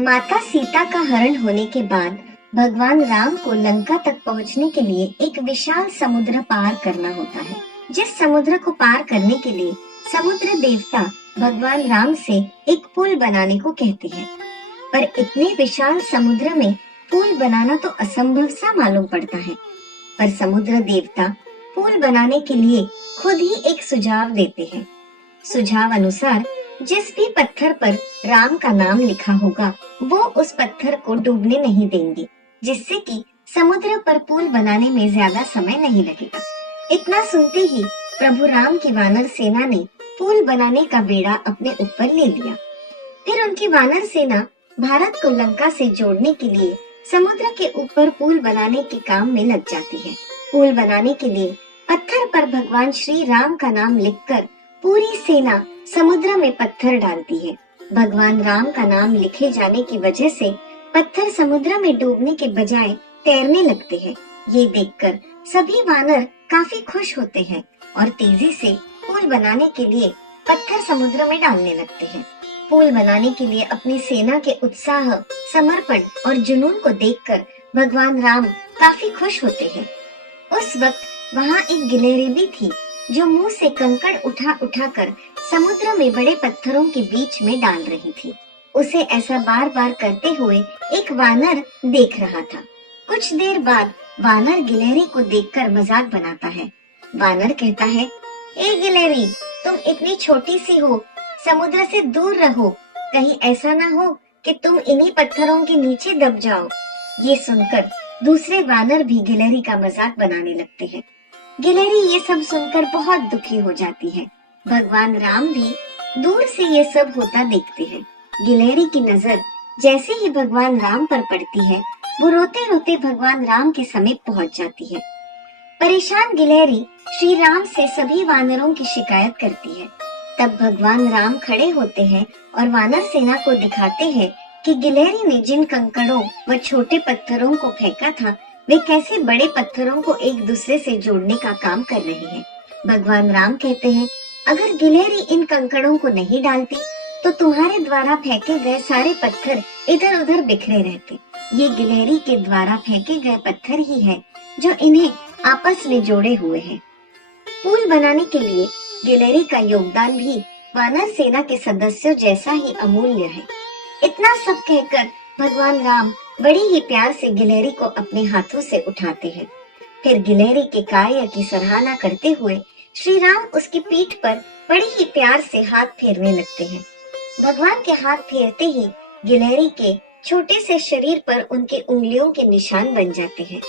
माता सीता का हरण होने के बाद भगवान राम को लंका तक पहुंचने के लिए एक विशाल समुद्र पार करना होता है। जिस समुद्र को पार करने के लिए समुद्र देवता भगवान राम से एक पुल बनाने को कहते हैं, पर इतने विशाल समुद्र में पुल बनाना तो असंभव सा मालूम पड़ता है। पर समुद्र देवता पुल बनाने के लिए खुद ही एक सुझाव देते हैं। सुझाव अनुसार जिस भी पत्थर पर राम का नाम लिखा होगा वो उस पत्थर को डूबने नहीं देंगे, जिससे कि समुद्र पर पुल बनाने में ज्यादा समय नहीं लगेगा। इतना सुनते ही प्रभु राम की वानर सेना ने पुल बनाने का बेड़ा अपने ऊपर ले लिया। फिर उनकी वानर सेना भारत को लंका से जोड़ने के लिए समुद्र के ऊपर पुल बनाने के काम में लग जाती है। पुल बनाने के लिए पत्थर पर भगवान श्री राम का नाम लिखकर पूरी सेना समुद्र में पत्थर डालती है। भगवान राम का नाम लिखे जाने की वजह से पत्थर समुद्र में डूबने के बजाय तैरने लगते हैं। ये देखकर सभी वानर काफी खुश होते हैं और तेजी से पुल बनाने के लिए पत्थर समुद्र में डालने लगते हैं। पुल बनाने के लिए अपनी सेना के उत्साह, समर्पण और जुनून को देखकर भगवान राम काफी खुश होते हैं। उस वक्त वहाँ एक गिलहरी भी थी जो मुंह से कंकड़ उठा उठा कर समुद्र में बड़े पत्थरों के बीच में डाल रही थी। उसे ऐसा बार बार करते हुए एक वानर देख रहा था। कुछ देर बाद वानर गिलहरी को देखकर मजाक बनाता है। वानर कहता है, ए गिलहरी, तुम इतनी छोटी सी हो, समुद्र से दूर रहो, कहीं ऐसा ना हो कि तुम इन्हीं पत्थरों के नीचे दब जाओ। ये सुनकर दूसरे वानर भी गिलहरी का मजाक बनाने लगते हैं। गिलहरी ये सब सुनकर बहुत दुखी हो जाती है। भगवान राम भी दूर से ये सब होता देखते हैं। गिलहरी की नजर जैसे ही भगवान राम पर पड़ती है, वो रोते रोते भगवान राम के समीप पहुंच जाती है। परेशान गिलहरी श्री राम से सभी वानरों की शिकायत करती है। तब भगवान राम खड़े होते हैं और वानर सेना को दिखाते हैं कि गिलहरी ने जिन कंकड़ों व छोटे पत्थरों को फेंका था, वे कैसे बड़े पत्थरों को एक दूसरे से जोड़ने का काम कर रहे हैं। भगवान राम कहते हैं, अगर गिलहरी इन कंकड़ों को नहीं डालती तो तुम्हारे द्वारा फेंके गए सारे पत्थर इधर उधर बिखरे रहते। ये गिलहरी के द्वारा फेंके गए पत्थर ही है जो इन्हें आपस में जोड़े हुए हैं। पुल बनाने के लिए गिलहरी का योगदान भी वानर सेना के सदस्यों जैसा ही अमूल्य है। इतना सब कहकर भगवान राम बड़ी ही प्यार से गिलहरी को अपने हाथों से उठाते हैं। फिर गिलहरी के कार्य की सराहना करते हुए श्री राम उसकी पीठ पर बड़ी ही प्यार से हाथ फेरने लगते हैं। भगवान के हाथ फेरते ही गिलहरी के छोटे से शरीर पर उनके उंगलियों के निशान बन जाते हैं।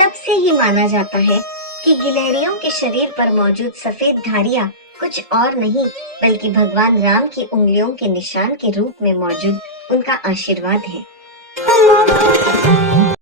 तब से ही माना जाता है कि गिलहरियों के शरीर पर मौजूद सफेद धारियां कुछ और नहीं बल्कि भगवान राम की उंगलियों के निशान के रूप में मौजूद उनका आशीर्वाद है।